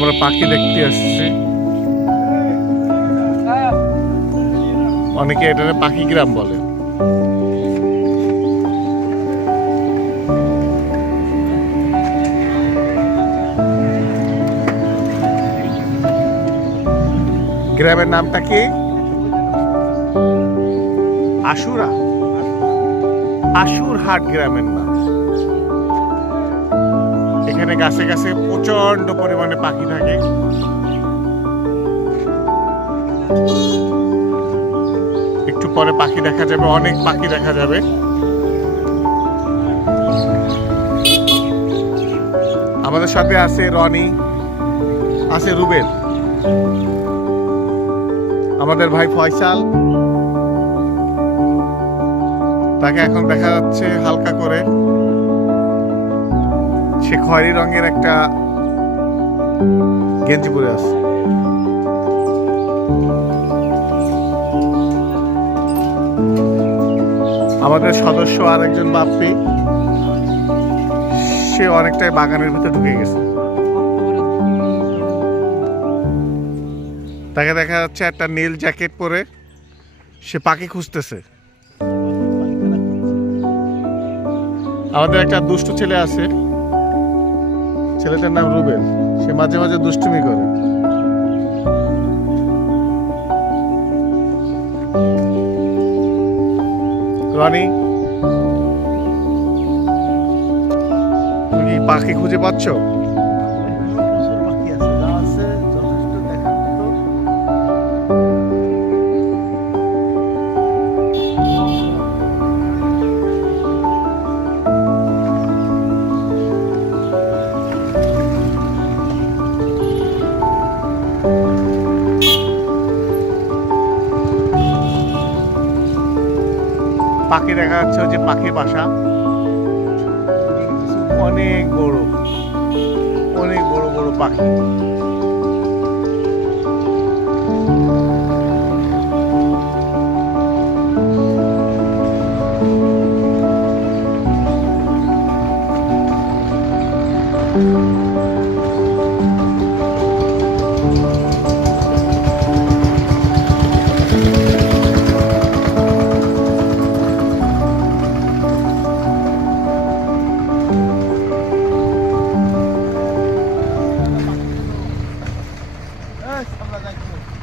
আমরা পাখি দেখতে আসছি। অনেকে এটাকে পাখি গ্রাম বলে। গ্রামের নামটা কি? আশুরা। আশুর হাট গ্রামের নাম। এখানে গাছে গাছে প্রচণ্ড পরিমাণে পাখি থাকে। একটু পরে পাখি দেখা যাবে, অনেক পাখি দেখা যাবে। আমাদের সাথে আছে রনি, আছে রুবেল। আমাদের ভাই ফয়সাল। তাকে এখন দেখা যাচ্ছে হালকা করে। সে খয়েরি রঙের একটা গেঞ্জি পরে আছে। আমাদের সদস্য আরেকজন বাপ্পি, সে অনেকটাই বাগানের ভিতরে ঢুকে গেছে। তাকে দেখা যাচ্ছে একটা নীল জ্যাকেট পরে সে পাখি খুঁজতেছে। আমাদের একটা দুষ্টু ছেলে আছে। ছেলেটার নাম রুবেল। সে মাঝে মাঝে দুষ্টুমি করে। রনি তুমি পাখি খুঁজে পাচ্ছ? পাখি দেখা যাচ্ছে যে পাখি বাসা। অনেক বড় অনেক বড় বড় পাখি। আমরা যাইতে